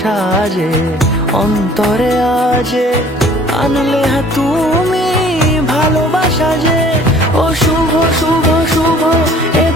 সাজে অন্তরে আজে আনলে তুমি ভালোবাসা যে। ও শুভ শুভ শুভ এ